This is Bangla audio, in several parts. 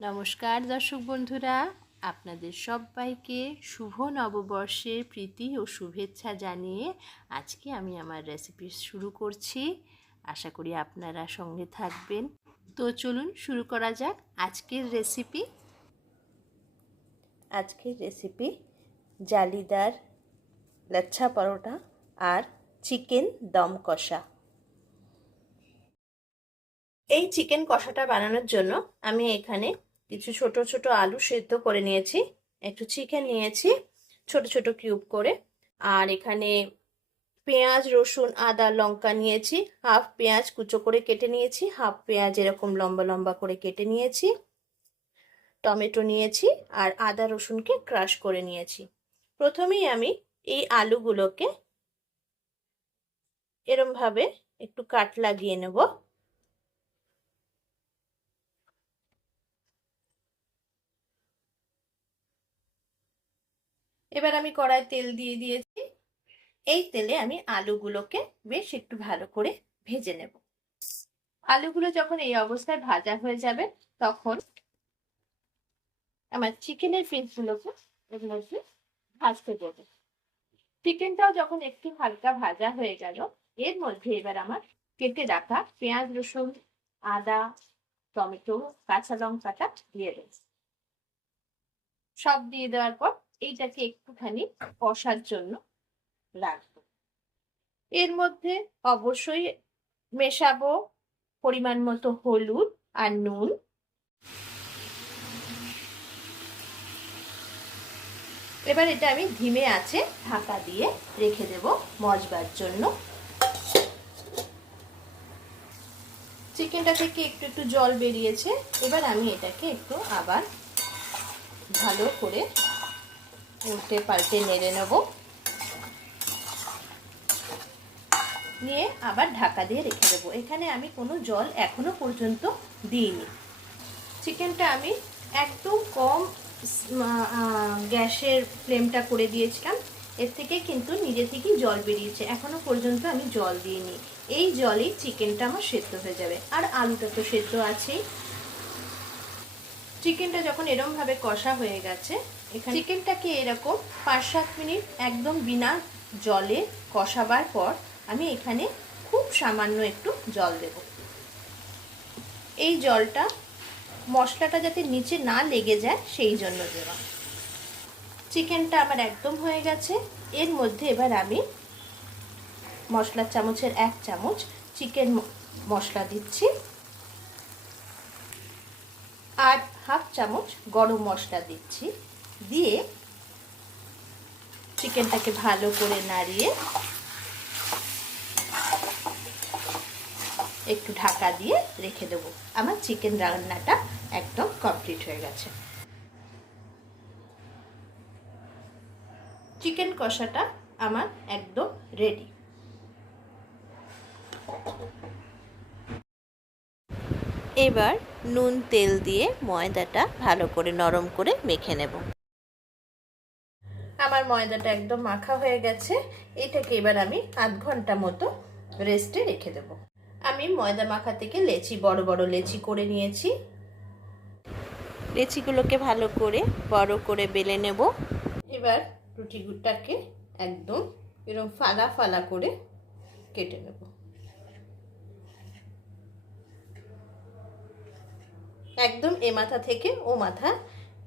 নমস্কার দর্শক বন্ধুরা, আপনাদের সবাইকে শুভ নববর্ষের প্রীতি ও শুভেচ্ছা জানিয়ে আজকে আমি আমার রেসিপি শুরু করছি। আশা করি আপনারা সঙ্গে থাকবেন। তো চলুন শুরু করা যাক আজকের রেসিপি। জালিদার লচ্ছা পরোটা আর চিকেন দম কষা। এই চিকেন কষাটা বানানোর জন্য আমি এখানে কিছু ছোট ছোট আলু সেদ্ধ করে নিয়েছি, একটু চিকেন নিয়েছি ছোট ছোট কিউব করে, আর এখানে পেঁয়াজ রসুন আদা লঙ্কা নিয়েছি, হাফ পেঁয়াজ কুচো করে কেটে নিয়েছি, হাফ পেঁয়াজ এরকম লম্বা লম্বা করে কেটে নিয়েছি, টমেটো নিয়েছি আর আদা রসুনকে ক্রাশ করে নিয়েছি। প্রথমেই আমি এই আলুগুলোকে এরম ভাবে একটু কাট লাগিয়ে নেব। এবার আমি কড়াই তেল দিয়ে দিয়েছি। এই তেলে আমি আলুগুলোকে বেশ একটু ভালো করে ভেজে নেব। আলুগুলো যখন এই অবস্থায় ভাজা হয়ে যাবে তখন আমার চিকেনের পিসগুলোকে এগুলোকে ভাজতে দেবো। চিকেনটাও যখন একটু হালকা ভাজা হয়ে গেল, এর মধ্যে এবার আমার কেটে রাখা পেঁয়াজ রসুন আদা টমেটো কাঁচা লঙ্কাটা দিয়ে দেব। সব দিয়ে দেওয়ার পর এইটাকে একটুখানি কষার জন্য রাখবো। এর মধ্যে অবশ্যই মেশাবো পরিমাণ মতো হলুদ আর নুন। এবার এটা আমি ধিমে আঁচে ঢাকা দিয়ে রেখে দেব মজবার জন্য। চিকেনটা থেকে একটু একটু জল বেরিয়েছে, এবার আমি এটাকে একটু আবার ভালো করে উল্টে পাল্টে নেড়ে নেব, নিয়ে আবার ঢাকা দিয়ে রেখে দেবো। এখানে আমি কোনো জল এখনো পর্যন্ত দিইনি। চিকেনটা আমি একদম কম গ্যাসের ফ্লেমটা করে দিয়েছিলাম, এর থেকে কিন্তু নিজে থেকেই জল বেরিয়েছে, এখনো পর্যন্ত আমি জল দিইনি। এই জলেই চিকেনটা আমার সেদ্ধ হয়ে যাবে, আর আলুটা তো সেদ্ধ আছেই। চিকেনটা যখন এরকম ভাবে কষা হয়ে গেছে, এখানে চিকেনটাকে এরকম 5-7 মিনিট একদম বিনা জলে কষাবার পর আমি এখানে খুব সামান্য একটু জল দেব। এই জলটা মশলাটা যাতে নিচে না লেগে যায় সেই জন্য দেওয়া। চিকেনটা আমার একদম হয়ে গেছে। এর মধ্যে এবার আমি মশলার চামচের 1 চামচ চিকেন মশলা দিচ্ছি, আর হাফ চামচ গরম মশলা দিচ্ছি। দিয়ে চিকেনটাকে ভালো করে নাড়িয়ে একটু ঢাকা দিয়ে রেখে দেবো। আমার চিকেন রান্নাটা একদম কমপ্লিট হয়ে গেছে। চিকেন কষাটা আমার একদম রেডি। এবার নুন তেল দিয়ে ময়দাটা ভালো করে নরম করে মেখে নেব। আমার ময়দাটা একদম মাখা হয়ে গেছে। এটাকে এবার আমি আধ ঘন্টা মতো রেস্টে রেখে দেব। আমি ময়দা মাখা থেকে লেচি বড় বড় লেচি করে নিয়েছি। লেচিগুলোকে ভালো করে বড় করে বেলে নেব। এবার রুটিগুলোটাকে একদম এরকম ফালা ফালা করে কেটে নেব। একদম এ মাথা থেকে ও মাথা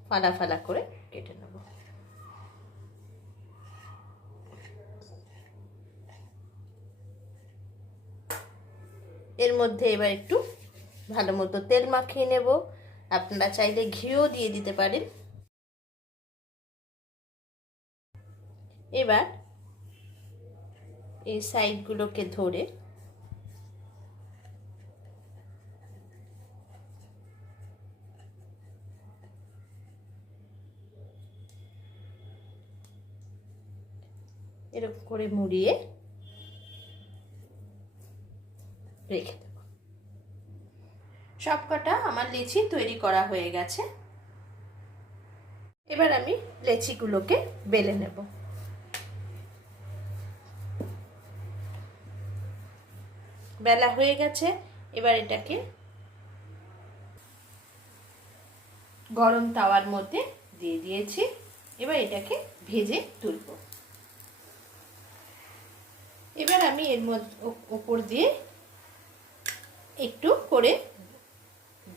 ফালা ফালা করে কেটে নেব। এর মধ্যে এবার একটু ভালো মতো তেল মাখিয়ে নেব। আপনারা চাইলে ঘিও দিয়ে দিতে পারেন। এবার এই সাইডগুলোকে ধরে এরকম করে মুড়িয়ে রেখে দেব। সবকটা আমার লেচি তৈরি করা হয়ে গেছে। এবার আমি লেচিগুলোকে বেলে নেব। বেলা হয়ে গেছে, এবার এটাকে গরম তাওয়ার মধ্যে দিয়ে দিয়েছি। এবার এটাকে ভেজে তুলব। এবার আমি এর মধ্যে উপর দিয়ে একটু করে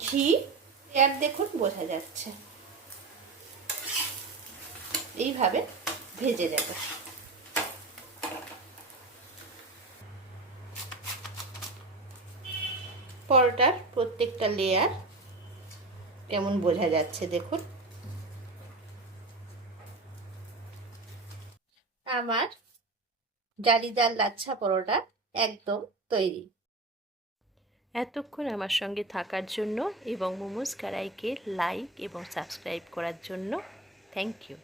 ঘি, আর দেখুন বোঝা যাচ্ছে, এইভাবে ভেজে নেব। পরোটার প্রত্যেকটা লেয়ার কেমন বোঝা যাচ্ছে দেখুন। আমার জালিদার লাচ্ছা পরোটা একদম তৈরি। এতক্ষণ আমার সঙ্গে থাকার জন্য এবং মোমোজ কড়াইকে লাইক এবং সাবস্ক্রাইব করার জন্য থ্যাংক ইউ।